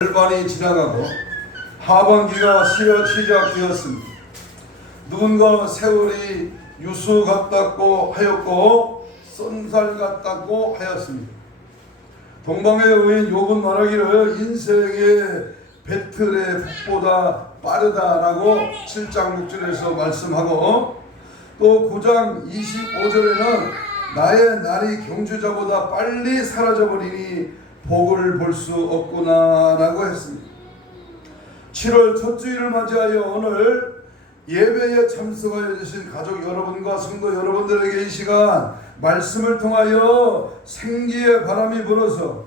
절반이 지나가고 하반기가 시작되었습니다. 누군가 세월이 유수 같다고 하였고 쏜살 같다고 하였습니다. 동방의 여인 욥은 말하기를 인생의 배틀의 폭보다 빠르다라고 7장 6절에서 말씀하고, 또 9장 25절에는 나의 날이 경주자보다 빨리 사라져버리니 복을 볼 수 없구나 라고 했습니다. 7월 첫 주일을 맞이하여 오늘 예배에 참석하여 주신 가족 여러분과 성도 여러분들에게 이 시간 말씀을 통하여 생기의 바람이 불어서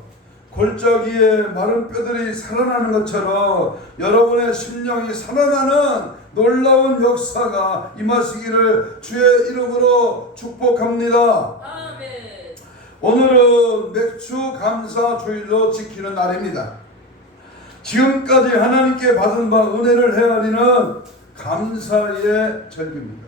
골짜기에 마른 뼈들이 살아나는 것처럼 여러분의 심령이 살아나는 놀라운 역사가 임하시기를 주의 이름으로 축복합니다. 아멘. 오늘은 맥주 감사 주일로 지키는 날입니다. 지금까지 하나님께 받은 바 은혜를 헤아리는 감사의 절기입니다.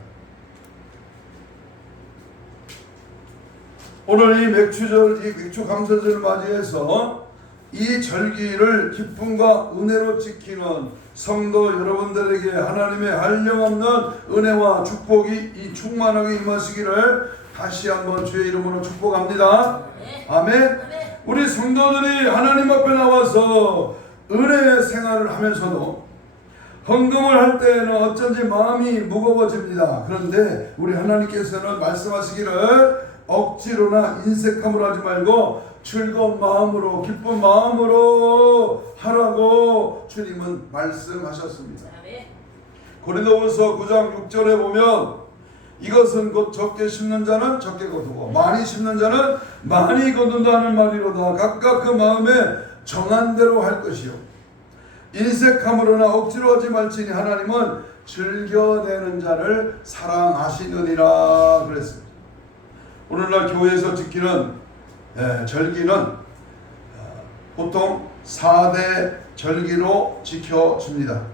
오늘 이 맥주 감사절을 맞이해서 이 절기를 기쁨과 은혜로 지키는 성도 여러분들에게 하나님의 한량없는 은혜와 축복이 이 충만하게 임하시기를 다시 한번 주의 이름으로 축복합니다. 아멘. 우리 성도들이 하나님 앞에 나와서 은혜의 생활을 하면서도 헌금을 할 때에는 어쩐지 마음이 무거워집니다. 그런데 우리 하나님께서는 말씀하시기를 억지로나 인색함으로 하지 말고 즐거운 마음으로 기쁜 마음으로 하라고 주님은 말씀하셨습니다. 고린도후서 9장 6절에 보면 이것은 곧 적게 심는 자는 적게 거두고 많이 심는 자는 많이 거둔다는 말이로다. 각각 그 마음에 정한 대로 할 것이요 인색함으로나 억지로 하지 말지니 하나님은 즐겨내는 자를 사랑하시느니라 그랬습니다. 오늘날 교회에서 지키는 절기는 보통 4대 절기로 지켜집니다.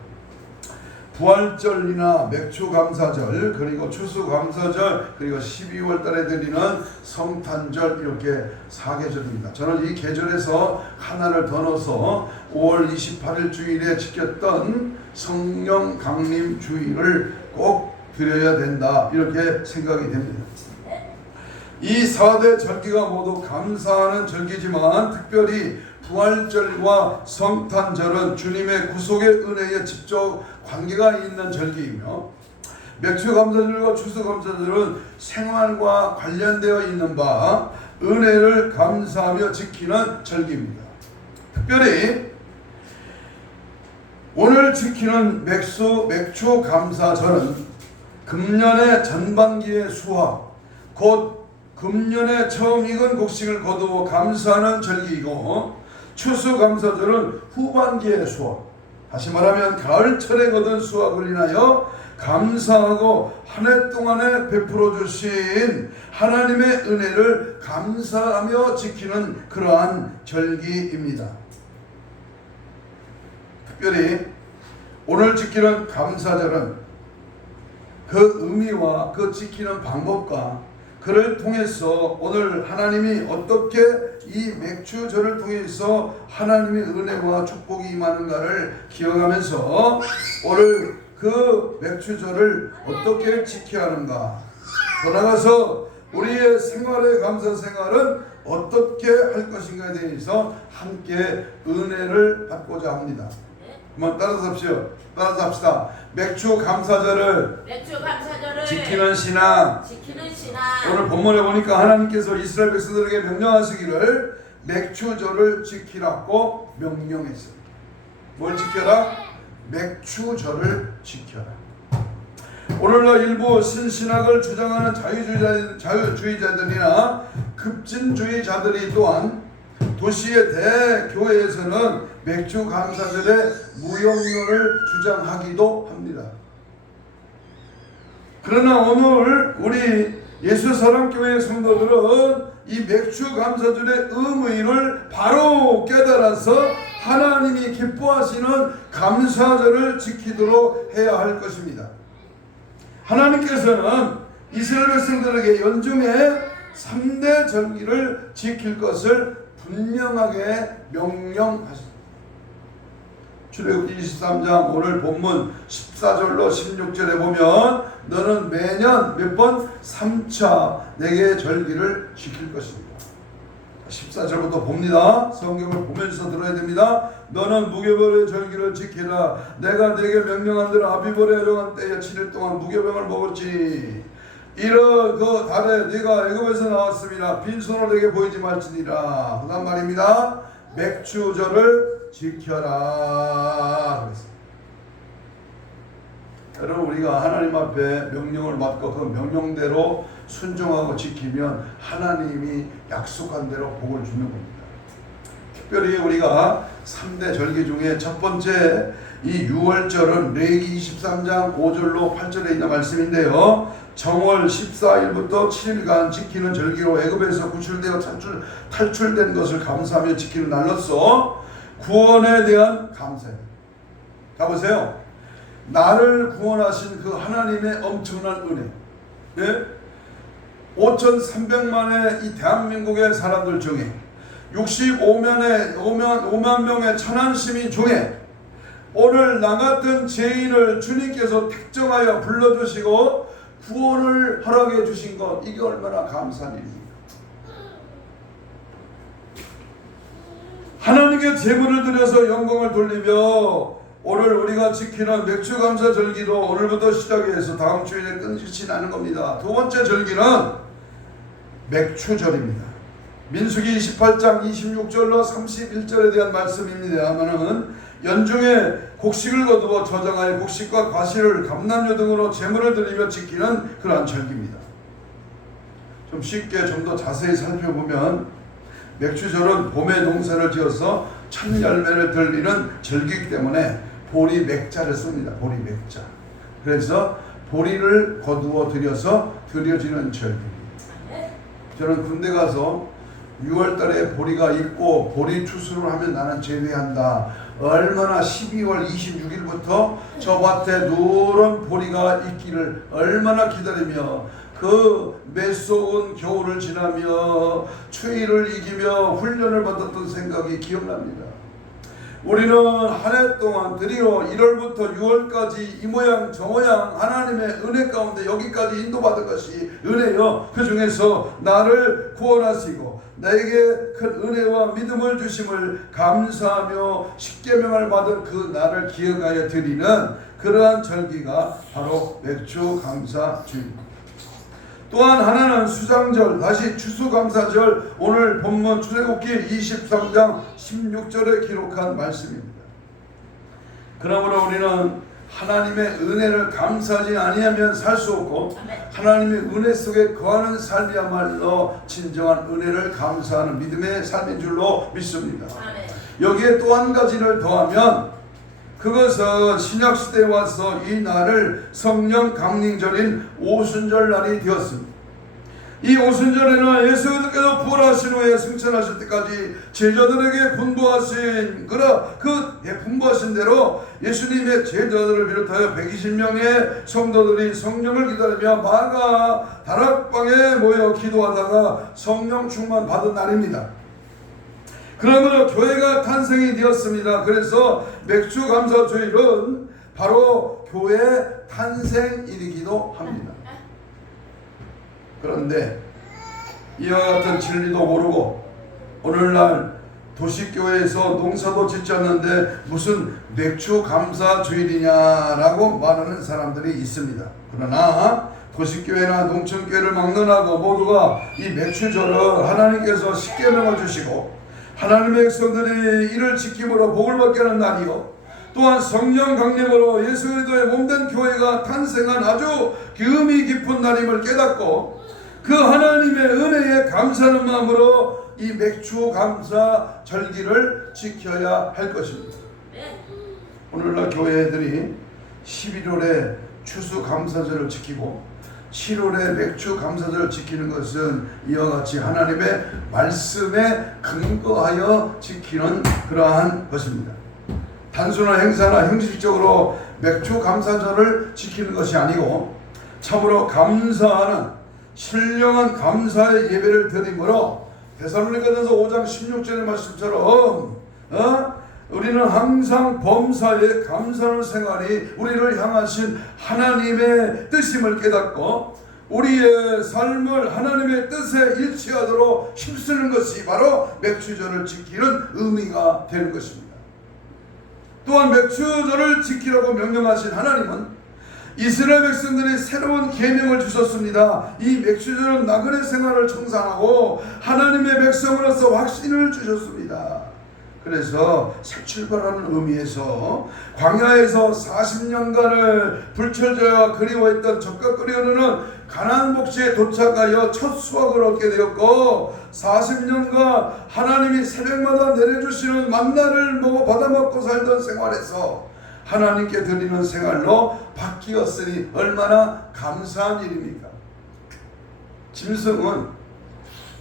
부활절이나 맥주감사절, 그리고 추수감사절, 그리고 12월 달에 드리는 성탄절, 이렇게 4계절입니다. 저는 이 계절에서 하나를 더 넣어서 5월 28일 주일에 지켰던 성령 강림 주일을 꼭 드려야 된다, 이렇게 생각이 됩니다. 이 4대 절기가 모두 감사하는 절기지만 특별히 부활절과 성탄절은 주님의 구속의 은혜에 직접 관계가 있는 절기이며, 맥주감사절과 추수감사절은 생활과 관련되어 있는 바 은혜를 감사하며 지키는 절기입니다. 특별히 오늘 지키는 맥주감사절은 금년의 전반기의 수확, 곧 금년에 처음 익은 곡식을 거두어 감사하는 절기이고, 추수감사절은 후반기의 수확, 다시 말하면 가을철에 거둔 수확을 인하여 감사하고 한 해 동안에 베풀어 주신 하나님의 은혜를 감사하며 지키는 그러한 절기입니다. 특별히 오늘 지키는 감사절은 그 의미와 그 지키는 방법과 그를 통해서 오늘 하나님이 어떻게 이 맥주절을 통해서 하나님의 은혜와 축복이 임하는가를 기억하면서 오늘 그 맥주절을 어떻게 지켜야 하는가, 더 나아가서 우리의 생활의 감사 생활은 어떻게 할 것인가에 대해서 함께 은혜를 받고자 합니다. 한번 따라서 합시다. 맥주 감사절을 지키는 신앙. 오늘 본문에 보니까 하나님께서 이스라엘 백성들에게 명령하시기를 맥주절을 지키라고 명령했습니다. 뭘 지켜라? 맥주절을 지켜라. 오늘날 일부 신신학을 주장하는 자유주의자들이나 급진주의자들이 또한 도시의 대교회에서는 맥주 감사절의 무용론을 주장하기도 합니다. 그러나 오늘 우리 예수사랑교회 성도들은 이 맥주 감사절의 의미를 바로 깨달아서 하나님이 기뻐하시는 감사절을 지키도록 해야 할 것입니다. 하나님께서는 이스라엘 백성들에게 연중에 3대 절기를 지킬 것을 분명하게 명령하십니다. 출애굽기 23장 오늘 본문 14절로 16절에 보면 너는 매년 몇 번? 3차 내게 절기를 지킬 것입니다. 14절부터 봅니다. 성경을 보면서 들어야 됩니다. 너는 무교병의 절기를 지키라. 내가 내게 명령한 대로 아비벌의 정한 때에 7일 동안 무교병을 먹었지. 이런 그 달에 네가 애굽에서 나왔습니다. 빈손으로 내게 보이지 말지니라. 그다음 말입니다. 맥추절을 지켜라. 그랬습니다. 여러분, 우리가 하나님 앞에 명령을 받고 그 명령대로 순종하고 지키면 하나님이 약속한 대로 복을 주는 겁니다. 특별히 우리가 3대 절기 중에 첫 번째 이 6월절은 레위기 23장 5절로 8절에 있는 말씀인데요. 정월 14일부터 7일간 지키는 절기로 애굽에서 구출되어 탈출된 것을 감사하며 지키는 날로서 구원에 대한 감사입니다. 가보세요. 나를 구원하신 그 하나님의 엄청난 은혜, 예? 5,300만의 이 대한민국의 사람들 중에 65만 명의 천한 시민 중에 오늘 나 같은 죄인을 주님께서 특정하여 불러주시고 구원을 허락해 주신 것, 이게 얼마나 감사한 일입니까? 하나님께 제물을 드려서 영광을 돌리며 오늘 우리가 지키는 맥주감사 절기도 오늘부터 시작해서 다음 주일에 끝이 나는 겁니다. 두 번째 절기는 맥추절입니다. 민수기 28장 26절로 31절에 대한 말씀입니다만은 연중에 곡식을 거두어 저장하여 곡식과 과실을 감람료 등으로 제물을 드리며 지키는 그러한 절기입니다. 좀 쉽게 좀 더 자세히 살펴보면 맥추절은 봄에 농사를 지어서 첫 열매를 들리는 절기이기 때문에 보리 맥자를 씁니다. 보리 맥자. 그래서 보리를 거두어 들여서 드려지는 절기입니다. 저는 군대 가서 6월달에 보리가 있고 보리 추수를 하면 나는 제외한다. 얼마나 12월 26일부터 저 밭에 누런 보리가 있기를 얼마나 기다리며 그 매서운 겨울을 지나며 추위를 이기며 훈련을 받았던 생각이 기억납니다. 우리는 한 해 동안 드디어 1월부터 6월까지 이 모양 저 모양 하나님의 은혜 가운데 여기까지 인도받은 것이 은혜요. 그 중에서 나를 구원하시고 나에게 큰 은혜와 믿음을 주심을 감사하며 십계명을 받은 그 나를 기억하여 드리는 그러한 절기가 바로 맥주감사주일입니다. 또한 하나는 수장절, 다시 추수감사절, 오늘 본문 출애굽기 23장 16절에 기록한 말씀입니다. 그러므로 우리는 하나님의 은혜를 감사하지 아니하면 살 수 없고 하나님의 은혜 속에 거하는 삶이야말로 진정한 은혜를 감사하는 믿음의 삶인 줄로 믿습니다. 여기에 또 한 가지를 더하면 그것은 신약시대에 와서 이 날을 성령 강림절인 오순절 날이 되었습니다. 이 오순절에는 예수님께서 부활하신 후에 승천하실 때까지 제자들에게 분부하신 분부하신 대로 예수님의 제자들을 비롯하여 120명의 성도들이 성령을 기다리며 마가 다락방에 모여 기도하다가 성령 충만 받은 날입니다. 그러므로 교회가 탄생이 되었습니다. 그래서 맥주감사주일은 바로 교회 탄생일이기도 합니다. 그런데 이와 같은 진리도 모르고 오늘날 도시교회에서 농사도 짓지 않는데 무슨 맥주감사주일이냐라고 말하는 사람들이 있습니다. 그러나 도시교회나 농촌교회를 막론하고 모두가 이 맥주절은 하나님께서 십계명을 주시고 하나님의 백성들이 이를 지킴으로 복을 받게 하는 날이요, 또한 성령 강림으로 예수 그리스도의 몸된 교회가 탄생한 아주 의미 깊은 날임을 깨닫고 그 하나님의 은혜에 감사하는 마음으로 이 맥주 감사 절기를 지켜야 할 것입니다. 오늘날 교회들이 11월에 추수 감사절을 지키고 7월에 맥주 감사절을 지키는 것은 이와 같이 하나님의 말씀에 근거하여 지키는 그러한 것입니다. 단순한 행사나 형식적으로 맥주 감사절을 지키는 것이 아니고 참으로 감사하는 신령한 감사의 예배를 드림으로 데살로니가전서 5장 16절의 말씀처럼 우리는 항상 범사에 감사하는 생활이 우리를 향하신 하나님의 뜻임을 깨닫고 우리의 삶을 하나님의 뜻에 일치하도록 힘쓰는 것이 바로 맥주절을 지키는 의미가 되는 것입니다. 또한 맥주절을 지키라고 명령하신 하나님은 이스라엘 백성들이 새로운 계명을 주셨습니다. 이 맥주절은 나그네 생활을 청산하고 하나님의 백성으로서 확신을 주셨습니다. 그래서 새 출발하는 의미에서 광야에서 40년간을 불철저와 그리워했던 적과 끓여오르는 가나안 복지에 도착하여 첫 수확을 얻게 되었고 40년간 하나님이 새벽마다 내려주시는 만나를 받아먹고 살던 생활에서 하나님께 드리는 생활로 바뀌었으니 얼마나 감사한 일입니까? 짐승은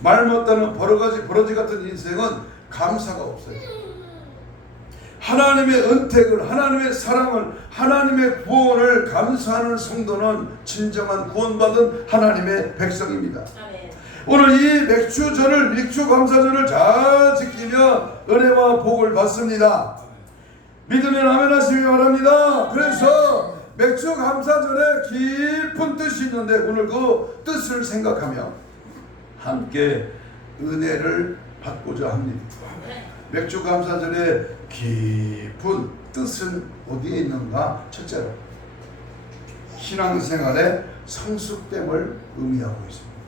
말 못하는 버러지 같은 인생은 감사가 없어요. 하나님의 은택을, 하나님의 사랑을, 하나님의 구원을 감사하는 성도는 진정한 구원받은 하나님의 백성입니다. 오늘 이 맥주 감사절을 잘 지키며 은혜와 복을 받습니다. 믿으면 아멘 하시기 바랍니다. 그래서 맥주 감사절에 깊은 뜻이 있는데 오늘 그 뜻을 생각하며 함께 은혜를 받고자 합니다. 맥주 감사절의 깊은 뜻은 어디에 있는가? 첫째로 신앙생활의 성숙됨을 의미하고 있습니다.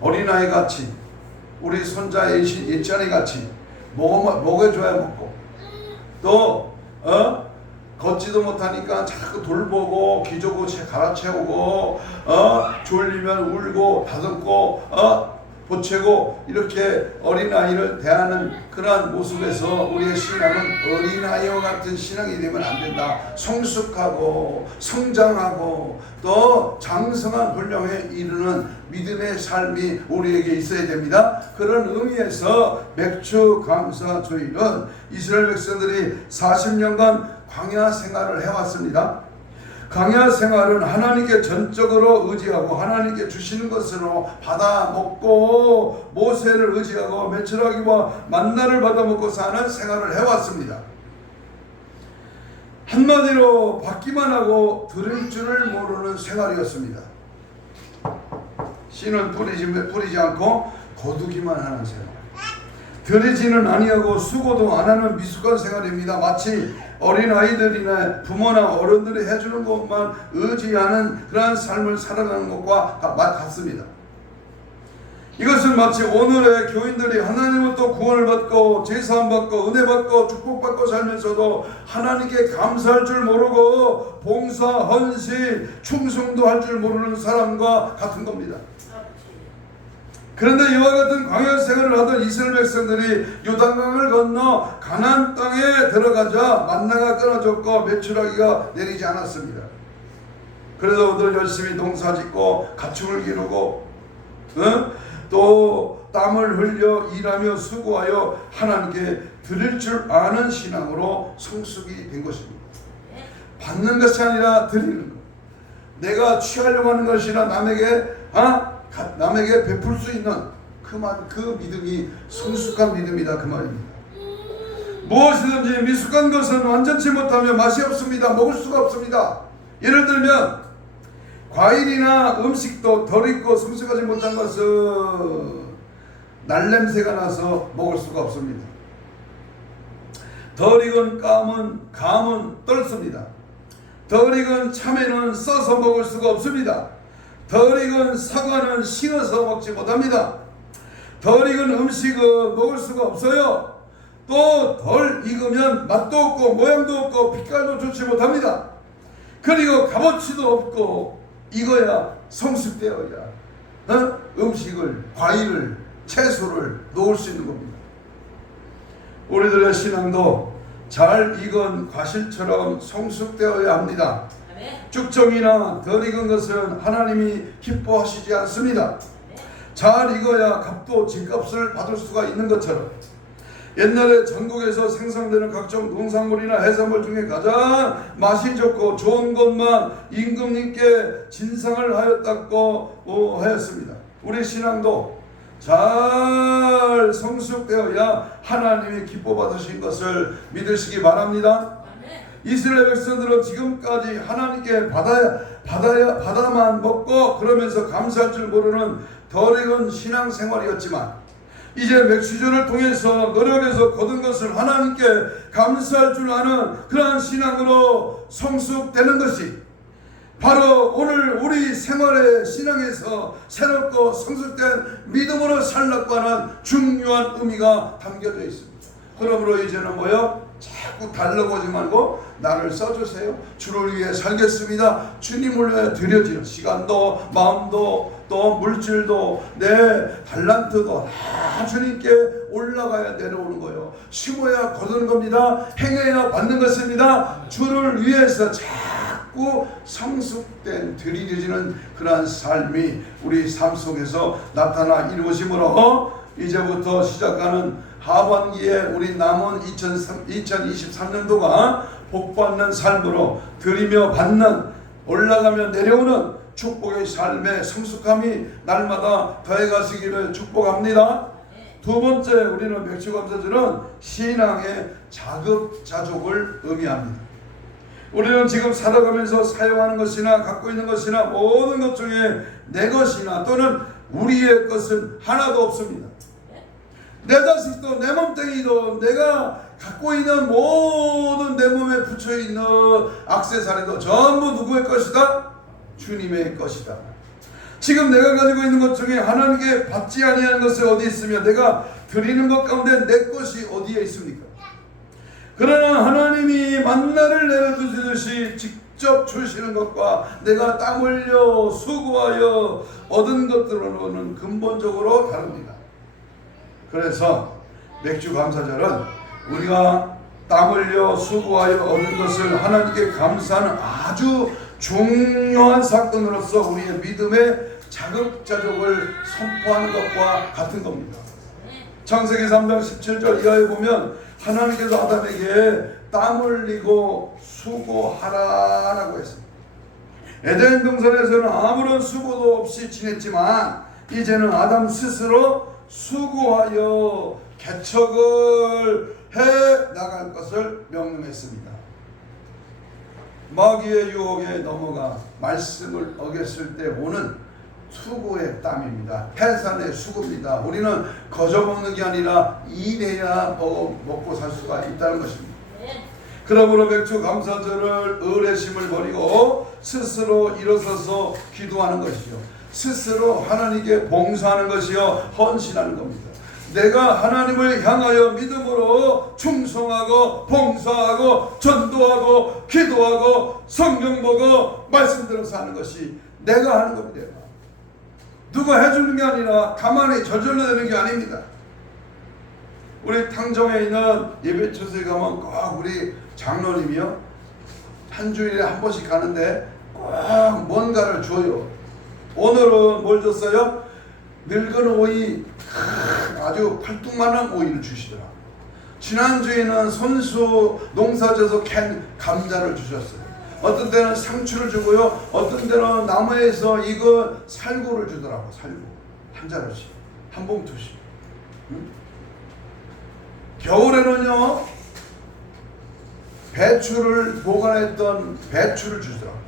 어린아이 같이 우리 손자 예찬이 같이 먹여줘야 먹고 또 걷지도 못하니까 자꾸 돌보고 기저고 갈아채우고 졸리면 울고 다듬고 보채고 이렇게 어린아이를 대하는 그러한 모습에서 우리의 신앙은 어린아이와 같은 신앙이 되면 안 된다. 성숙하고 성장하고 또 장성한 분량에 이르는 믿음의 삶이 우리에게 있어야 됩니다. 그런 의미에서 맥주 감사주일은 이스라엘 백성들이 40년간 광야 생활을 해왔습니다. 광야 생활은 하나님께 전적으로 의지하고 하나님께 주시는 것으로 받아 먹고 모세를 의지하고 메추라기와 만나를 받아 먹고 사는 생활을 해왔습니다. 한마디로 받기만 하고 드릴 줄을 모르는 생활이었습니다. 씨는 뿌리지 않고 거두기만 하는 생활. 드리지는 아니하고 수고도 안 하는 미숙한 생활입니다. 마치 어린아이들이나 부모나 어른들이 해주는 것만 의지하는 그러한 삶을 살아가는 것과 같습니다. 이것은 마치 오늘의 교인들이 하나님으로부터 구원을 받고 제사함 받고 은혜 받고 축복받고 살면서도 하나님께 감사할 줄 모르고 봉사, 헌신, 충성도 할 줄 모르는 사람과 같은 겁니다. 그런데 이와 같은 광야 생활을 하던 이스라엘 백성들이 요단강을 건너 가나안 땅에 들어가자 만나가 끊어졌고 메추라기가 내리지 않았습니다. 그래서 오늘 열심히 농사짓고 가축을 기르고 또 땀을 흘려 일하며 수고하여 하나님께 드릴 줄 아는 신앙으로 성숙이 된 것입니다. 받는 것이 아니라 드리는 것. 내가 취하려고 하는 것이나 남에게 베풀 수 있는 그 믿음이 성숙한 믿음이다 그 말입니다. 무엇이든지 미숙한 것은 완전치 못하면 맛이 없습니다. 먹을 수가 없습니다. 예를 들면 과일이나 음식도 덜 익고 성숙하지 못한 것은 날냄새가 나서 먹을 수가 없습니다. 덜 익은 감은 떨습니다. 덜 익은 참외는 써서 먹을 수가 없습니다. 덜 익은 사과는 식어서 먹지 못합니다. 덜 익은 음식은 먹을 수가 없어요. 또 덜 익으면 맛도 없고 모양도 없고 빛깔도 좋지 못합니다. 그리고 값어치도 없고 익어야 성숙되어야 음식을, 과일을, 채소를 놓을 수 있는 겁니다. 우리들의 신앙도 잘 익은 과실처럼 성숙되어야 합니다. 쭉정이나 덜 익은 것은 하나님이 기뻐하시지 않습니다. 잘 익어야 값도 집값을 받을 수가 있는 것처럼 옛날에 전국에서 생산되는 각종 농산물이나 해산물 중에 가장 맛이 좋고 좋은 것만 임금님께 진상을 하였다고 하였습니다. 우리 신앙도 잘 성숙되어야 하나님이 기뻐 받으신 것을 믿으시기 바랍니다. 이스라엘 백성들은 지금까지 하나님께 받아만 먹고 그러면서 감사할 줄 모르는 덜 익은 신앙생활이었지만 이제 맥주전을 통해서 노력해서 거둔 것을 하나님께 감사할 줄 아는 그러한 신앙으로 성숙되는 것이 바로 오늘 우리 생활의 신앙에서 새롭고 성숙된 믿음으로 살라고 하는 중요한 의미가 담겨져 있습니다. 그러므로 이제는 뭐요? 자꾸 달라고하지 말고 나를 써주세요. 주를 위해 살겠습니다. 주님을 위해 드려지는 시간도 마음도 또 물질도 내 달란트도 다 주님께 올라가야 내려오는 거예요. 심어야 거두는 겁니다. 행해야 받는 것입니다. 주를 위해서 자꾸 성숙된 드려지는 그러한 삶이 우리 삶 속에서 나타나 이루어지므로 이제부터 시작하는 하반기에 우리 남은 2023년도가 복받는 삶으로 드리며 받는 올라가며 내려오는 축복의 삶의 성숙함이 날마다 더해가시기를 축복합니다. 두 번째 우리는 맥주감사절은 신앙의 자급자족을 의미합니다. 우리는 지금 살아가면서 사용하는 것이나 갖고 있는 것이나 모든 것 중에 내 것이나 또는 우리의 것은 하나도 없습니다. 내 자식도 내 몸뚱이도 내가 갖고 있는 모든 내 몸에 붙여있는 액세서리도 전부 누구의 것이다? 주님의 것이다. 지금 내가 가지고 있는 것 중에 하나님께 받지 아니하는 것이 어디 있으며 내가 드리는 것 가운데 내 것이 어디에 있습니까? 그러나 하나님이 만나를 내려주시듯이 직접 주시는 것과 내가 땀 흘려 수고하여 얻은 것들로는 근본적으로 다릅니다. 그래서 맥주감사절은 우리가 땀 흘려 수고하여 얻은 것을 하나님께 감사하는 아주 중요한 사건으로서 우리의 믿음의 자급자족을 선포하는 것과 같은 겁니다. 창세기 3장 17절 이하에 보면 하나님께서 아담에게 땀 흘리고 수고하라라고 했습니다. 에덴 동산에서는 아무런 수고도 없이 지냈지만 이제는 아담 스스로 수고하여 개척을 해 나갈 것을 명령했습니다. 마귀의 유혹에 넘어가 말씀을 어겼을 때 오는 수고의 땀입니다. 해산의 수고입니다. 우리는 거저 먹는 게 아니라 일해야 먹고 살 수가 있다는 것입니다. 그러므로 맥주 감사절을 의뢰심을 버리고 스스로 일어서서 기도하는 것이요, 스스로 하나님께 봉사하는 것이요, 헌신하는 겁니다. 내가 하나님을 향하여 믿음으로 충성하고 봉사하고 전도하고 기도하고 성경 보고 말씀 들어서 하는 것이 내가 하는 겁니다. 누가 해주는 게 아니라 가만히 저절로 되는 게 아닙니다. 우리 탕정에 있는 예배처소에 가면 꼭 우리 장로님이요 한 주일에 한 번씩 가는데 꼭 뭔가를 줘요. 오늘은 뭘 줬어요? 늙은 오이, 아주 팔뚝만한 오이를 주시더라. 지난주에는 손수 농사져서 캔 감자를 주셨어요. 어떤 때는 상추를 주고요, 어떤 때는 나무에서 익은 살구를 주더라고. 살구 한 자루씩, 한 봉투씩. 응? 겨울에는요 배추를 보관했던 배추를 주더라고.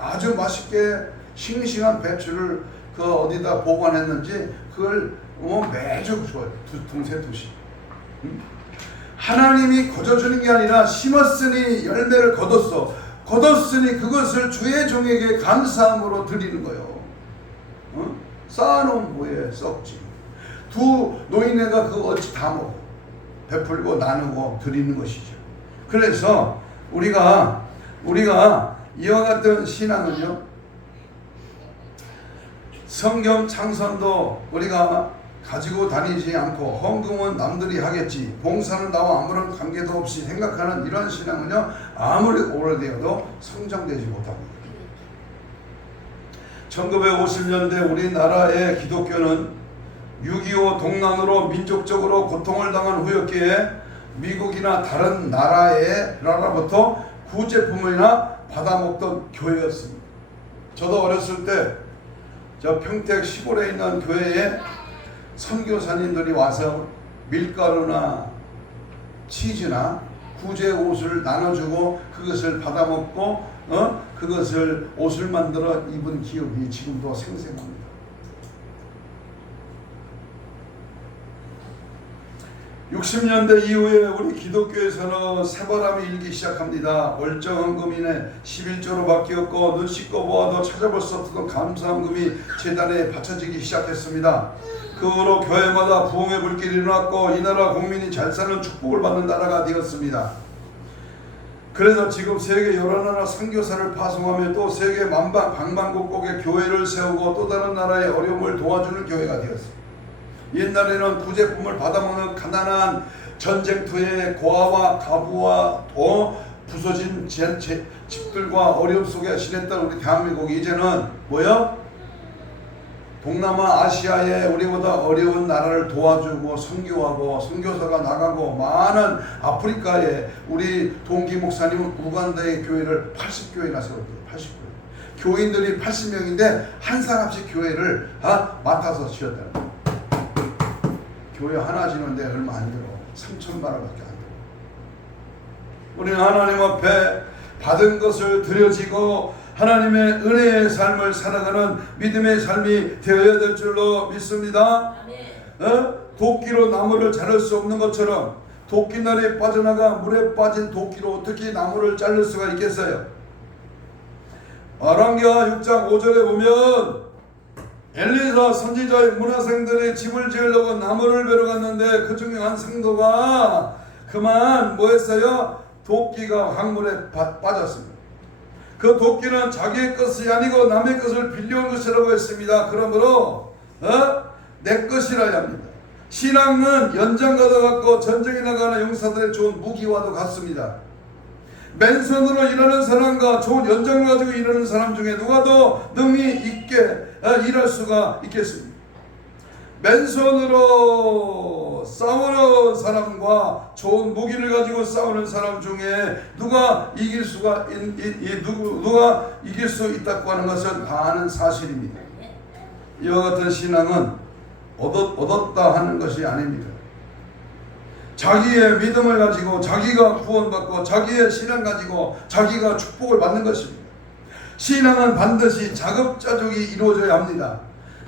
아주 맛있게 싱싱한 배추를 그 어디다 보관했는지 그걸 매주 줘요. 두 통, 세 통씩. 응? 하나님이 거저주는 게 아니라 심었으니 열매를 거뒀으니 그것을 주의 종에게 감사함으로 드리는 거예요. 쌓아놓은 뭐에 썩지. 두 노인네가 그거 어찌 다 먹어. 베풀고 나누고 드리는 것이죠. 그래서 우리가 이와 같은 신앙은요, 성경 창선도 우리가 가지고 다니지 않고 헌금은 남들이 하겠지, 봉사는 나와 아무런 관계도 없이 생각하는 이런 신앙은요 아무리 오래되어도 성장되지 못합니다. 1950년대 우리나라의 기독교는 6.25 동란으로 민족적으로 고통을 당한 후였기에 미국이나 다른 나라로부터 구제품이나 받아먹던 교회였습니다. 저도 어렸을 때 저 평택 시골에 있는 교회에 선교사님들이 와서 밀가루나 치즈나 구제 옷을 나눠주고 그것을 받아먹고 그것을 옷을 만들어 입은 기억이 지금도 생생합니다. (60년대) 이후에 우리 기독교에서는 새바람이 일기 시작합니다. 월정헌금인의 11조로 바뀌었고 눈 씻고 보아도 찾아볼 수 없던 감사헌금이 재단에 바쳐지기 시작했습니다. 그 후로 교회마다 부흥의 불길이 일어났고 이 나라 국민이 잘 사는 축복을 받는 나라가 되었습니다. 그래서 지금 세계 여러 나라 선교사를 파송하며 또 세계 방방곡곡에 교회를 세우고 또 다른 나라의 어려움을 도와주는 교회가 되었습니다. 옛날에는 구제품을 받아먹는 가난한 전쟁터의 고아와 가부와 부서진 집들과 어려움 속에 지냈던 우리 대한민국이 이제는 뭐요? 동남아 아시아의 우리보다 어려운 나라를 도와주고 선교하고 선교사가 나가고 많은 아프리카에 우리 동기 목사님은 우간다의 교회를 80교회나 세웠대요. 80교회. 교인들이 80명인데 한 사람씩 교회를 맡아서 지었다는 거예요. 교회 하나 지는데 얼마 안 들어. 3천만 원밖에 안 들어. 우리는 하나님 앞에 받은 것을 드려지고 하나님의 은혜의 삶을 살아가는 믿음의 삶이 되어야 될 줄로 믿습니다. 도끼로 나무를 자를 수 없는 것처럼 도끼날이 빠져나가 물에 빠진 도끼로 어떻게 나무를 자를 수가 있겠어요? 열왕기하 6장 5절에 보면 엘리사 선지자의 문화생들이 집을 지으려고 나무를 베러 갔는데 그 중에 한 성도가 그만 뭐 했어요? 도끼가 황물에 빠졌습니다. 그 도끼는 자기의 것이 아니고 남의 것을 빌려온 것이라고 했습니다. 그러므로 내 것이라야 합니다. 신앙은 연장과도 같고 전쟁에 나가는 용사들의 좋은 무기와도 같습니다. 맨손으로 일하는 사람과 좋은 연장을 가지고 일하는 사람 중에 누가 더 능히 있게 일할 수가 있겠습니까? 맨손으로 싸우는 사람과 좋은 무기를 가지고 싸우는 사람 중에 누가 이길 수 있다고 하는 것은 많은 사실입니다. 이와 같은 신앙은 얻었다 하는 것이 아닙니다. 자기의 믿음을 가지고 자기가 구원받고 자기의 신앙 가지고 자기가 축복을 받는 것입니다. 신앙은 반드시 자급자족이 이루어져야 합니다.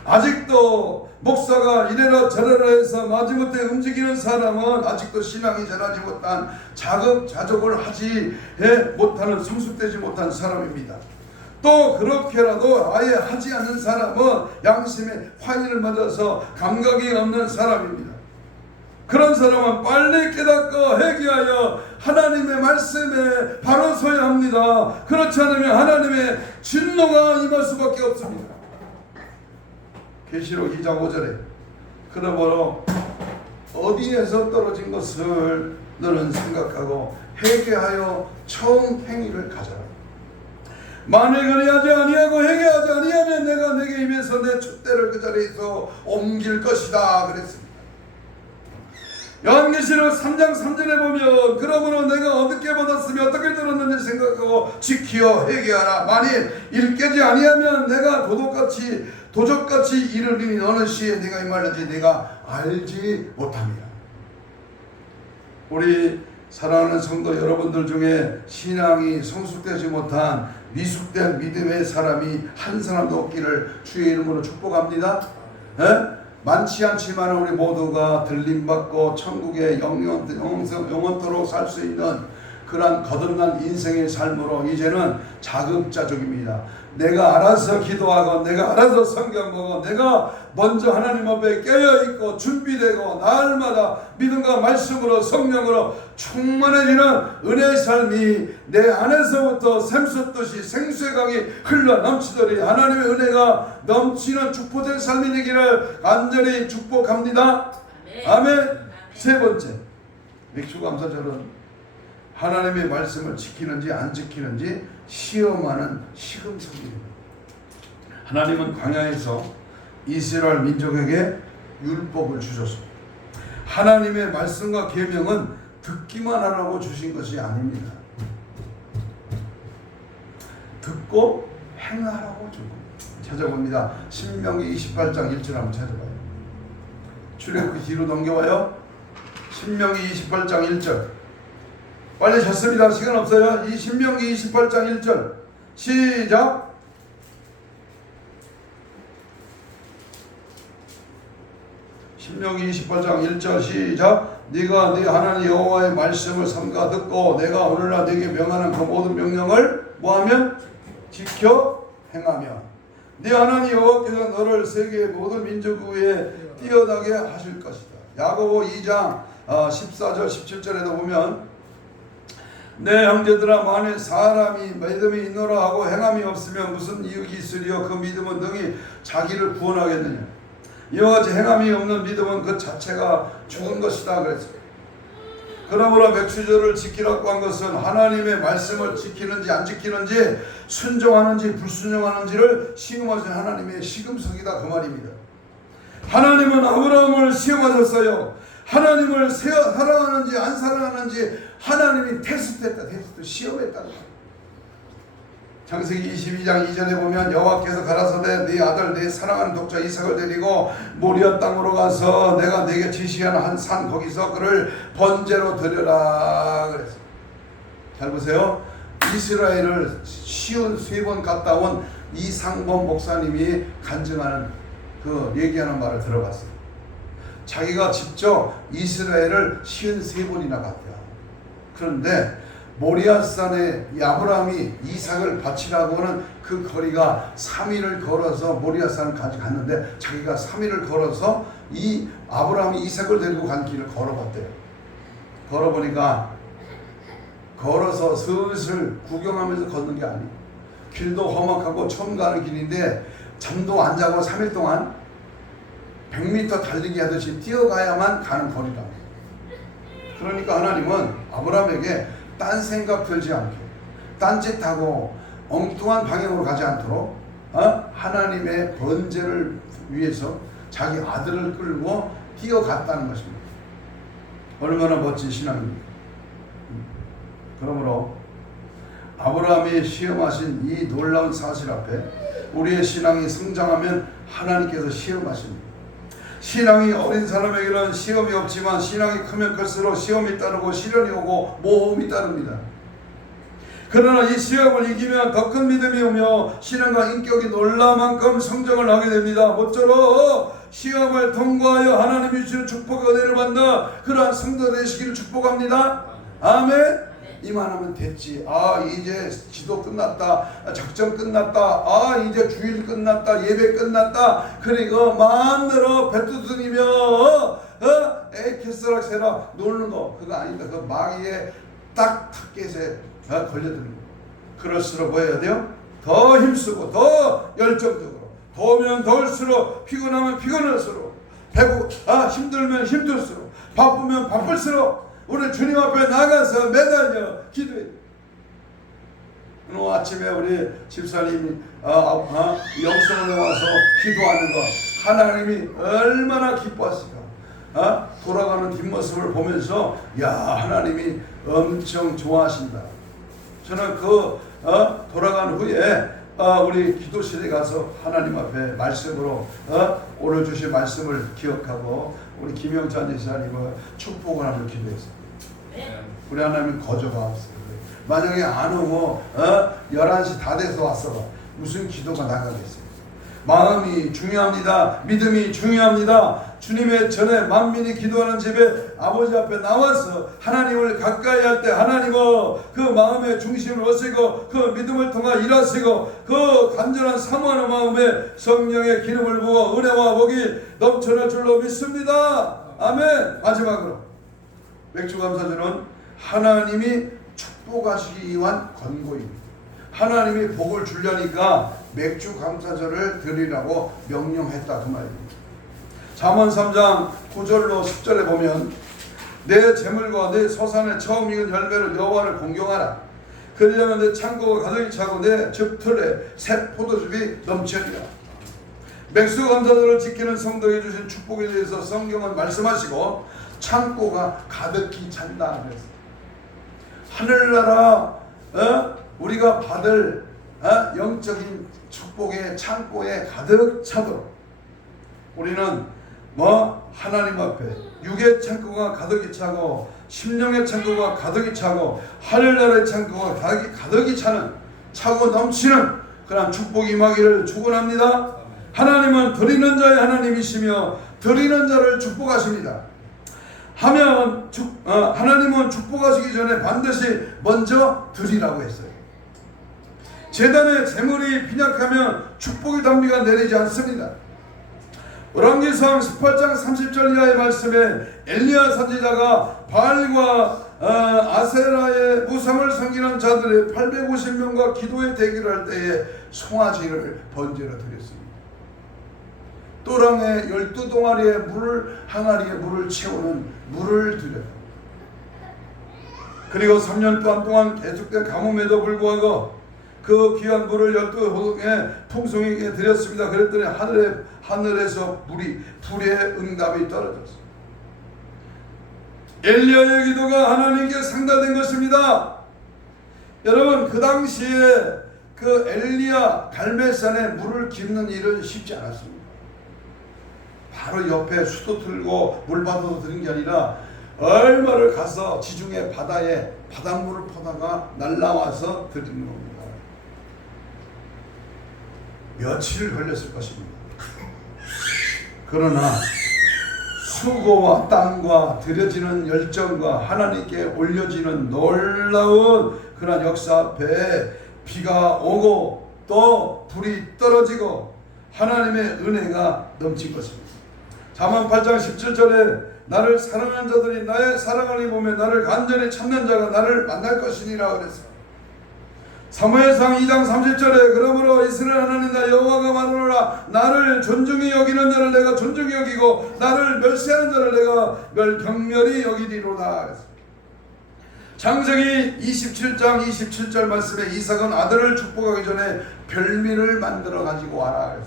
아직도 목사가 이래라 저래라 해서 마지못해 움직이는 사람은 아직도 신앙이 자라지 못한 자급자족을 하지 못하는 성숙되지 못한 사람입니다. 또 그렇게라도 아예 하지 않는 사람은 양심의 화인을 맞아서 감각이 없는 사람입니다. 그런 사람은 빨리 깨닫고 회개하여 하나님의 말씀에 바로 서야 합니다. 그렇지 않으면 하나님의 진노가 임할 수밖에 없습니다. 계시록 2장 5절에 그러므로 어디에서 떨어진 것을 너는 생각하고 회개하여 처음 행위를 가져라. 만일 그리하지 아니하고 회개하지 아니하면 내가 내게 임해서 내 촛대를 그 자리에서 옮길 것이다 그랬습니다. 요한계시록 3장 3절에 보면 그러므로 내가 어떻게 받았으며 어떻게 들었는지 생각하고 지키어 회개하라. 만일 이를 깨지 아니하면 내가 도적같이 이르리니 어느 시에 내가 임하는지 내가 알지 못합니다. 우리 사랑하는 성도 여러분들 중에 신앙이 성숙되지 못한 미숙된 믿음의 사람이 한 사람도 없기를 주의 이름으로 축복합니다. 많지 않지만 우리 모두가 들림받고 천국에 영원토록 살 수 있는 그러한 거듭난 인생의 삶으로 이제는 자급자족입니다. 내가 알아서 기도하고 내가 알아서 성경 보고 내가 먼저 하나님 앞에 깨어있고 준비되고 날마다 믿음과 말씀으로 성령으로 충만해지는 은혜의 삶이 내 안에서부터 샘솟듯이 생수의 강이 흘러 넘치더니 하나님의 은혜가 넘치는 축복된 삶이 되기를 간절히 축복합니다. 아멘. 세 번째, 맥주감사절은 하나님의 말씀을 지키는지 안 지키는지 시험하는 시금석입니다. 하나님은 광야에서 이스라엘 민족에게 율법을 주셨습니다. 하나님의 말씀과 계명은 듣기만 하라고 주신 것이 아닙니다. 듣고 행하라고 준 겁니다. 찾아봅니다. 신명기 28장 1절 한번 찾아봐요. 출애굽기 뒤로 넘겨와요. 신명기 28장 1절. 빨리 졌습니다. 시간 없어요. 이 신명기 28장 1절 시작. 신명기 28장 1절 시작. 네가 네 하나님 여호와의 말씀을 삼가 듣고 내가 오늘날 네게 명하는 그 모든 명령을 뭐하면 지켜 행하며 네 하나님 여호와께서 너를 세계의 모든 민족 위에 뛰어나게 하실 것이다. 야고보 2장 14절 17절에도 보면 내 형제들아 만일 사람이 믿음이 있노라 하고 행함이 없으면 무슨 이익이 있으리요 그 믿음은 능히 자기를 구원하겠느냐. 이와 같이 행함이 없는 믿음은 그 자체가 죽은 것이다 그랬어요. 그러므로 맥주절을 지키라고 한 것은 하나님의 말씀을 지키는지 안 지키는지 순종하는지 불순종하는지를 시험하신 하나님의 시금석이다 그 말입니다. 하나님은 아브라함을 시험하셨어요. 하나님을 사랑하는지 안 사랑하는지 하나님이 테스트했다. 테스트 시험했다. 창세기 22장 2절에 보면 여호와께서 가라사대 네 아들 네 사랑하는 독자 이삭을 데리고 모리아 땅으로 가서 내가 네게 지시한 한 산 거기서 그를 번제로 드려라 그랬어요. 잘 보세요. 이스라엘을 시온 3번 갔다 온 이상범 목사님이 간증하는 그 얘기하는 말을 들어봤어요. 자기가 직접 이스라엘을 시온 3번이나 갔대요. 그런데 모리아산에 아브라함이 이삭을 바치라고 하는 그 거리가 3일을 걸어서 모리아산까지 갔는데 자기가 3일을 걸어서 이 아브라함이 이삭을 데리고 간 길을 걸어봤대요. 걸어보니까 걸어서 슬슬 구경하면서 걷는 게 아니에요. 길도 험악하고 처음 가는 길인데 잠도 안 자고 3일 동안 100m 달리기 하듯이 뛰어가야만 가는 거리다. 그러니까 하나님은 아브라함에게 딴 생각 들지 않게 딴짓하고 엉뚱한 방향으로 가지 않도록 하나님의 번제를 위해서 자기 아들을 끌고 뛰어갔다는 것입니다. 얼마나 멋진 신앙입니까? 그러므로 아브라함이 시험하신 이 놀라운 사실 앞에 우리의 신앙이 성장하면 하나님께서 시험하십니다. 신앙이 어린 사람에게는 시험이 없지만 신앙이 크면 클수록 시험이 따르고 시련이 오고 모험이 따릅니다. 그러나 이 시험을 이기면 더 큰 믿음이 오며 신앙과 인격이 놀라운 만큼 성장을 하게 됩니다. 모쪼록 시험을 통과하여 하나님이 주시는 축복의 은혜를 받는 그러한 성도 되시기를 축복합니다. 아멘. 이만하면 됐지. 이제 지도 끝났다. 작전 끝났다. 이제 주일 끝났다. 예배 끝났다. 그리고 마음대로 뱉어두니며 캐스락 세라 노는 거 그거 아니다. 그 마귀의 딱 타겟에 걸려드는 거. 그럴수록 뭐 해야 돼요? 더 힘쓰고 더 열정적으로 더우면 더울수록 피곤하면 피곤할수록 힘들면 힘들수록 바쁘면 바쁠수록 우리 주님 앞에 나가서 매달려 기도해. 오늘 아침에 우리 집사님이 영성원에 와서 기도하는 거 하나님이 얼마나 기뻐하실까. 돌아가는 뒷모습을 보면서 하나님이 엄청 좋아하신다. 저는 돌아간 후에 우리 기도실에 가서 하나님 앞에 말씀으로 오늘 주신 말씀을 기억하고 우리 김영찬 지사님을 축복을 하며 기도했습니다. 우리 하나님 거저가 없어요. 만약에 안 오고 11시 다 돼서 왔어 무슨 기도가 나가겠어요. 마음이 중요합니다. 믿음이 중요합니다. 주님의 전에 만민이 기도하는 집에 아버지 앞에 나와서 하나님을 가까이 할 때 하나님은 그 마음의 중심을 오시고 그 믿음을 통하 일하시고 그 간절한 사모하는 마음에 성령의 기름을 부어 은혜와 복이 넘쳐날 줄로 믿습니다. 아멘. 마지막으로 맥주 감사주는 하나님이 축복하시기 위한 권고입니다. 하나님이 복을 주려니까 맥주 감사절을 드리라고 명령했다 그 말입니다. 잠언 3장 9절로 10절에 보면 내 재물과 내 소산의 처음 익은 열매를 여호와를 공경하라. 그리하면 내 창고가 가득히 차고 내 집 틀에 새 포도즙이 넘치리라. 맥주 감사절을 지키는 성도에게 주신 축복에 대해서 성경은 말씀하시고 창고가 가득히 찬다 그랬어요. 하늘나라 우리가 받을 영적인 축복의 창고에 가득 차도록 우리는 하나님 앞에 육의 창고가 가득히 차고 심령의 창고가 가득히 차고 하늘나라의 창고가 가득히 차는 차고 넘치는 그런 축복이 임하기를 축원합니다. 하나님은 드리는 자의 하나님이시며 드리는 자를 축복하십니다. 하나님은 축복하시기 전에 반드시 먼저 드리라고 했어요. 제단에 재물이 빈약하면 축복의 단비가 내리지 않습니다. 열왕기상 18장 30절 이하의 말씀에 엘리야 선지자가 바알과 아세라의 우상을 섬기는 자들의 850명과 기도의 대기를 할 때에 송아지를 번제로 드렸습니다. 또랑에 12동아리의 물을 항아리에 물을 채우는 물을 드려요. 그리고 3년 동안 계속된 가뭄에도 불구하고 그 귀한 물을 12호에 풍성하게 드렸습니다. 그랬더니 하늘에서 불의 응답이 떨어졌습니다. 엘리야의 기도가 하나님께 상달된 것입니다. 여러분, 그 당시에 그 엘리야 갈멜산에 물을 깃는 일은 쉽지 않았습니다. 바로 옆에 수도 틀고 물바다도 드는 게 아니라 얼마를 가서 지중해 바다에 바닷물을 퍼다가 날라와서 드리는 겁니다. 며칠 걸렸을 것입니다. 그러나 수고와 땀과 드려지는 열정과 하나님께 올려지는 놀라운 그런 역사 앞에 비가 오고 또 불이 떨어지고 하나님의 은혜가 넘친 것입니다. 잠언 8장 17절에 나를 사랑하는 자들이 나의 사랑을 입으며 나를 간절히 찾는 자가 나를 만날 것이니라 그랬습니다. 사무엘상 2장 30절에 그러므로 이스라엘 하나님 나 여호와가 말하노라 나를 존중히 여기는 자를 내가 존중히 여기고 나를 멸시하는 자를 내가 경멸히 여기리로다. 창세기 27장 27절 말씀에 이삭은 아들을 축복하기 전에 별미를 만들어 가지고 와라.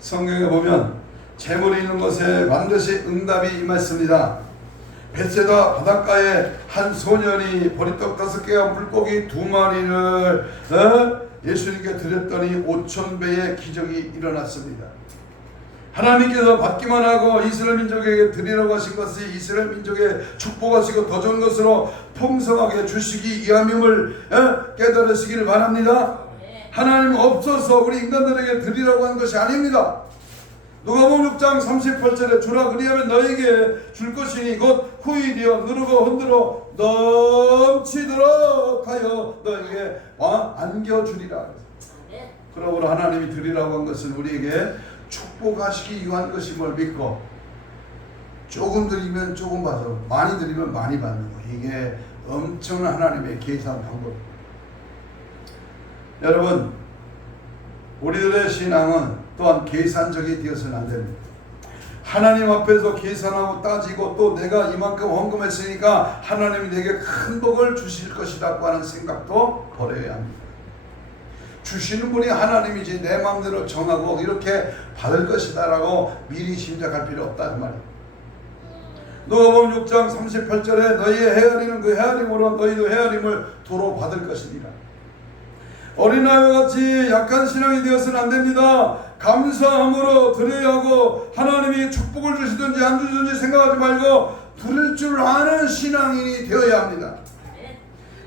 성경에 보면 재물이 있는 것에 반드시 응답이 임했습니다. 벳세다 바닷가에 한 소년이 보리떡 5개와 물고기 2마리를 예수님께 드렸더니 5,000배의 기적이 일어났습니다. 하나님께서 받기만 하고 이스라엘 민족에게 드리라고 하신 것이 이스라엘 민족에 축복하시고 더 좋은 것으로 풍성하게 주시기 위함임을 깨달으시기를 바랍니다. 하나님 없어서 우리 인간들에게 드리라고 한 것이 아닙니다. 누가복음 6장 38절에 주라 그리하면 너에게 줄 것이니 곧 후일이여 누르고 흔들어 넘치도록 하여 너에게 안겨주리라. 그러므로 하나님이 드리라고 한 것은 우리에게 축복하시기 위한 것임을 믿고 조금 드리면 조금 받아 많이 드리면 많이 받는 거, 이게 엄청난 하나님의 계산 방법입니다. 여러분, 우리들의 신앙은 또한 계산적이 되어서는 안 됩니다. 하나님 앞에서 계산하고 따지고 또 내가 이만큼 헌금했으니까 하나님이 내게 큰 복을 주실 것이라고 하는 생각도 버려야 합니다. 주시는 분이 하나님이지 내 마음대로 정하고 이렇게 받을 것이다 라고 미리 짐작할 필요 없다는 말입니다. 누가복음 6장 38절에 너희의 헤아리는 그 헤아림으로 너희도 헤아림을 도로 받을 것이니라. 어린아이와 같이 약한 신앙이 되어서는 안 됩니다. 감사함으로 드려야 하고 하나님이 축복을 주시든지 안 주시든지 생각하지 말고 드릴 줄 아는 신앙인이 되어야 합니다.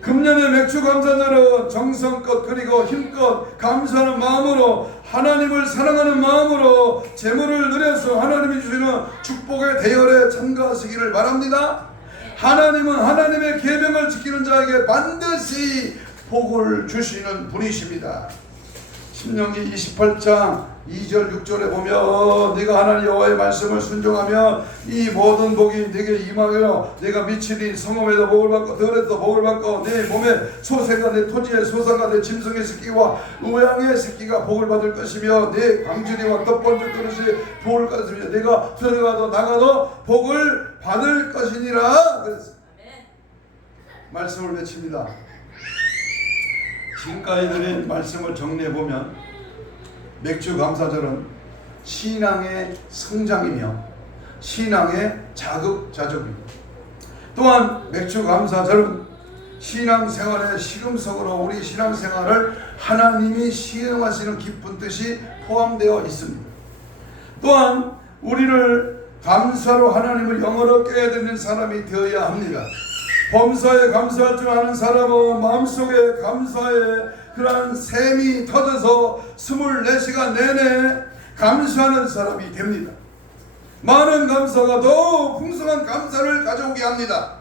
금년의 맥주 감사절은 정성껏 그리고 힘껏 감사하는 마음으로 하나님을 사랑하는 마음으로 재물을 드려서 하나님이 주시는 축복의 대열에 참가하시기를 바랍니다. 하나님은 하나님의 계명을 지키는 자에게 반드시 복을 주시는 분이십니다. 신명기 28장 2절 6절에 보면 네가 하나님 여호와의 말씀을 순종하며 이 모든 복이 네게 임하여 네가 미치리 성읍에도 복을 받고 들에도 복을 받고 네 몸에 소새가 내 토지의 소사가 내 짐승의 새끼와 우양의 새끼가 복을 받을 것이며 네 광주리와 떡번쩍 그릇이 복을 받으며 네가 들어가도 나가도 복을 받을 것이니라. 그래서 말씀을 외칩니다. 지금까지 드린 말씀을 정리해보면 맥주 감사절은 신앙의 성장이며 신앙의 자급자족입니다. 또한 맥주 감사절은 신앙생활의 시금석으로 우리 신앙생활을 하나님이 시행하시는 깊은 뜻이 포함되어 있습니다. 또한 우리를 감사로 하나님을 영원하게 드리는 사람이 되어야 합니다. 범사에 감사할 줄 아는 사람은 마음속에 감사의 그러한 샘이 터져서 24시간 내내 감사하는 사람이 됩니다. 많은 감사가 더욱 풍성한 감사를 가져오게 합니다.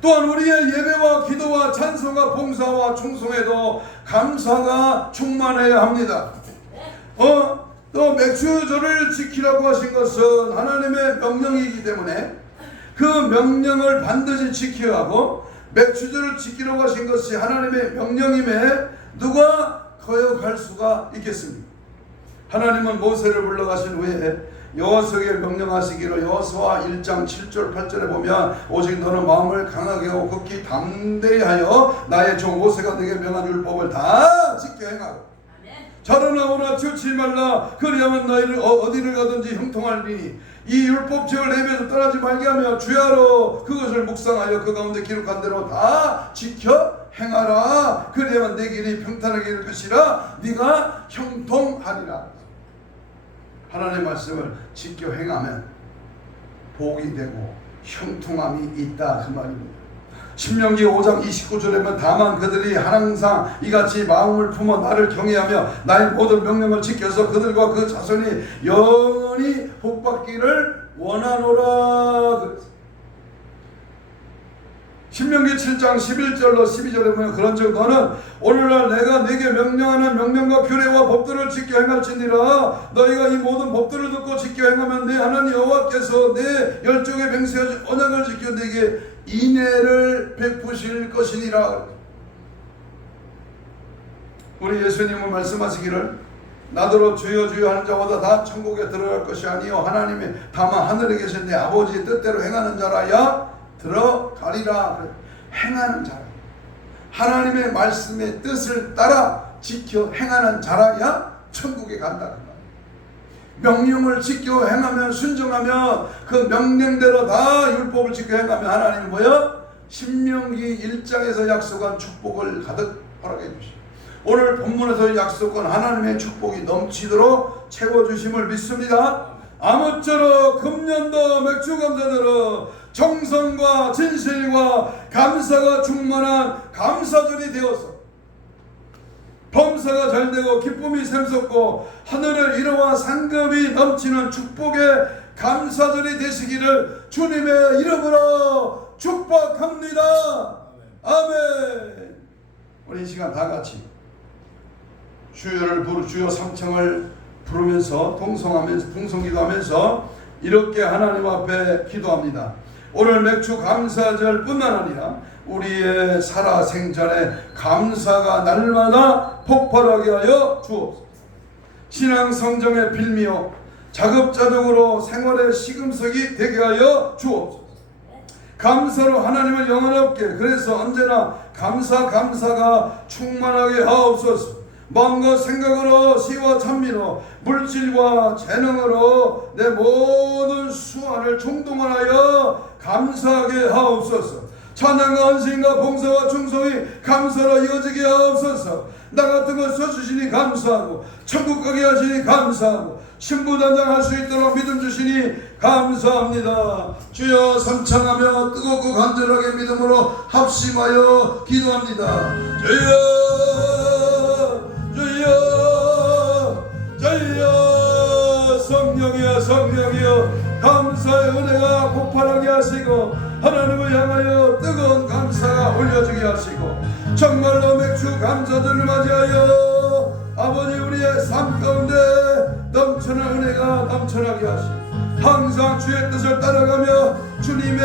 또한 우리의 예배와 기도와 찬송과 봉사와 충성에도 감사가 충만해야 합니다. 또 맥주절을 지키라고 하신 것은 하나님의 명령이기 때문에 그 명령을 반드시 지켜야 하고, 맥주절을 지키라고 하신 것이 하나님의 명령임에 누가 거역할 수가 있겠습니까? 하나님은 모세를 불러가신 후에 여호와에게 명령하시기로 여호수아 1장 7절 8절에 보면 오직 너는 마음을 강하게 하고 극히 담대히 하여 나의 종 모세가 네게 명한 율법을 다 지켜 행하고 자르나 오나 치우치 말라 그리하면 너희를 어디를 가든지 형통하리니 이 율법책을 내 입에서 떠나지 말게 하며 주야로 그것을 묵상하여 그 가운데 기록한 대로 다 지켜 행하라. 그리하면 내 길이 평탄하게 이를 것이라 네가 형통하리라. 하나님의 말씀을 지켜 행하면 복이 되고 형통함이 있다, 그 말입니다. 신명기 5장 29절에 보면 다만 그들이 항상 이같이 마음을 품어 나를 경외하며 나의 모든 명령을 지켜서 그들과 그 자손이 영원히 복받기를 원하노라. 신명기 7장 11절로 12절에 보면 그런즉 너는 오늘날 내가 네게 명령하는 명령과 규례와 법들을 지켜 행할지니라. 너희가 이 모든 법들을 듣고 지켜 행하면 네 하나님 여호와께서 내 열정에 맹세하신 언약을 지켜 네게 인애를 베푸실 것이니라. 우리 예수님은 말씀하시기를 나더러 주여 주여 하는 자보다 다 천국에 들어갈 것이 아니요 하나님이 다만 하늘에 계신 내 아버지의 뜻대로 행하는 자라야 들어가리라. 행하는 자라, 하나님의 말씀의 뜻을 따라 지켜 행하는 자라야 천국에 간다. 명령을 지켜 행하면, 순종하면, 그 명령대로 다 율법을 지켜 행하면 하나님은 뭐야? 신명기 1장에서 약속한 축복을 가득 허락해 주시오. 오늘 본문에서 약속한 하나님의 축복이 넘치도록 채워주심을 믿습니다. 아무쪼록 금년도 맥주감사절은 정성과 진실과 감사가 충만한 감사절이 되어서 범사가 잘되고 기쁨이 샘솟고 하늘을 이루와 상급이 넘치는 축복의 감사절이 되시기를 주님의 이름으로 축복합니다. 아멘. 우리 이 시간 다 같이 주여를 주여 삼창을 부르면서 동성기도하면서 이렇게 하나님 앞에 기도합니다. 오늘 맥주 감사절 뿐만 아니라 우리의 살아생전에 감사가 날마다 폭발하게 하여 주옵소서. 신앙 성정의 빌미요 자급자족으로 생활의 시금석이 되게 하여 주옵소서. 감사로 하나님을 영원하게, 그래서 언제나 감사가 충만하게 하옵소서. 마음과 생각으로 시와 찬미로 물질과 재능으로 내 모든 수완을 총동원하여 감사하게 하옵소서. 찬양과 헌신과 봉사와 충성이 감사로 이어지게 하옵소서. 나 같은 것 써주시니 감사하고 천국 가게 하시니 감사하고 신부단장할 수 있도록 믿음 주시니 감사합니다. 주여 삼창하며 뜨겁고 간절하게 믿음으로 합심하여 기도합니다. 주여 성령이여 성령이여 감사의 은혜가 폭발하게 하시고 하나님을 향하여 뜨거운 감사가 올려주게 하시고 정말로 맥주 감사들을 맞이하여 아버지 우리의 삶 가운데 넘쳐난 은혜가 넘쳐나게 하시고 항상 주의 뜻을 따라가며 주님의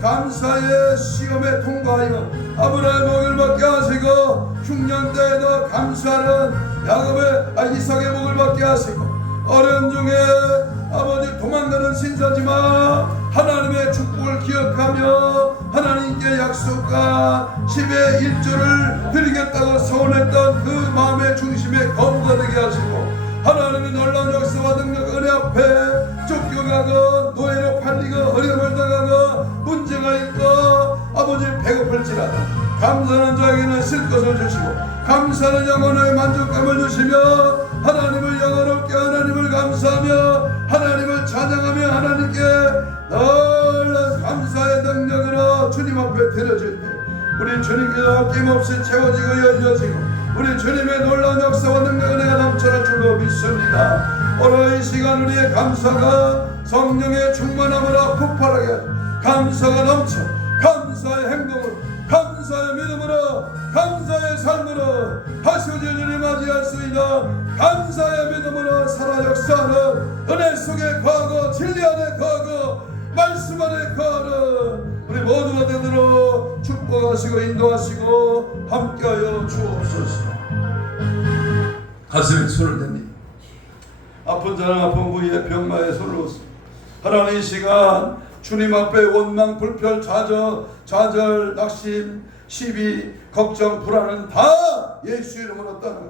감사의 시험에 통과하여 아브라함의 복을 받게 하시고 흉년 때에도 감사하는 이삭의 복을 받게 하시고 어려움 중에 아버지 도망가는 신사지만 하나님의 축복을 기억하며 하나님께 약속한 10의 1조를 드리겠다고 서원했던 그 마음의 중심에 거부가 되게 하시고 하나님의 놀라운 역사와 능력 은혜 앞에 쫓겨가고 노예로 팔리고 어려움을 당하고 문제가 있고 아버지 배고플지라도 감사하는 자에게는 쓸 것을 주시고 감사하는 영혼의 만족감을 주시며 하나님을 영원롭게 하나님을 감사하며 하나님을 찬양하며 하나님께 놀라운 감사의 능력으로 주님 앞에 드려질 때 우리 주님께서 아낌없이 채워지고 열려지고 우리 주님의 놀라운 역사와 능력을 내가 넘쳐날 줄로 믿습니다. 오늘 이 시간 우리의 감사가 성령의 충만함으로 폭발하게 감사가 넘쳐 감사의 행동으로 감사의 믿음으로 감사의 삶으로 하시오질 일을 맞이할 수 있는 감사의 믿음으로 살아 역사하는 은혜 속에 거하고 진리 안에 거하고 말씀 안에 거하는 우리 모두가 되도록 축복하시고 인도하시고 함께하여 주옵소서. 가슴에 손을 댑니다. 아픈 자는 아픈 부위에 병마에 손을 놓습니다. 하나님 이 시간 주님 앞에 원망, 불평, 좌절, 낙심, 시비, 걱정, 불안은 다 예수 이름으로 떠나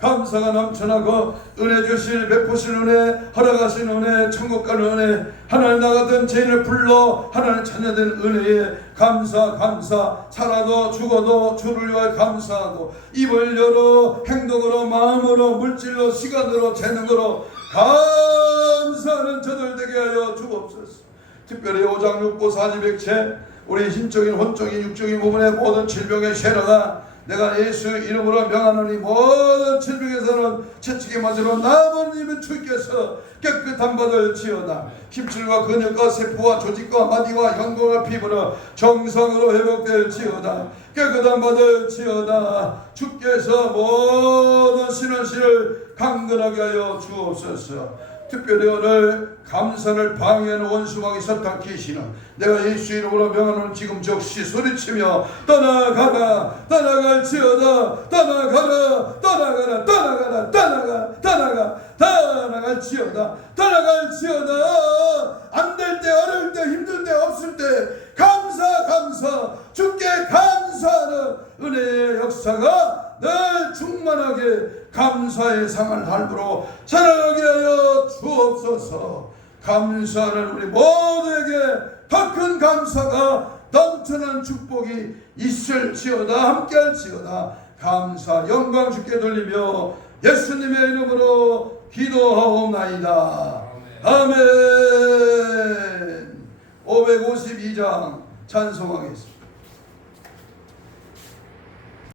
감사가 넘쳐나고 은혜 주실 베푸실 은혜 허락하신 은혜 천국 가는 은혜 하나님 나 같은 죄인을 불러 하나님 찾아낸 은혜에 감사 살아도 죽어도 주를 위하여 감사하고 입을 열어 행동으로 마음으로 물질로 시간으로 재능으로 감사하는 저들 되게 하여 주옵소서. 특별히 오장육부 사지백체 우리 신적인 혼적인 육적인 부분의 모든 질병의 쇠라가 내가 예수 이름으로 명하노니 모든 질병에서는 채찍에 맞으러 나머님은 주께서 깨끗한 받을지어다. 힘줄과 근육과 세포와 조직과 마디와 연골과 피부로 정상으로 회복될지어다. 깨끗한 받을지어다. 주께서 모든 신원실을 강건하게 하여 주옵소서. 특별히 오늘 감사를 방해하는 원수마귀 사탄 귀신은 내가 예수 이름으로 명하는 지금 즉시 소리치며 떠나가라 떠나갈지어다 떠나가라 떠나가라 떠나가라 떠나갈지어다 떠나갈지어다. 안 될 때 어려울 때 힘들 때 없을 때 감사 주께 감사하는 은혜의 역사가 늘 충만하게 감사의 상을 달부로 살아가게 하여 주옵소서. 감사하는 우리 모두에게 더 큰 감사가 넘쳐난 축복이 있을지어다 함께할지어다. 감사 영광 주께 돌리며 예수님의 이름으로 기도하옵나이다. 아멘. 552장 찬송하겠습니다.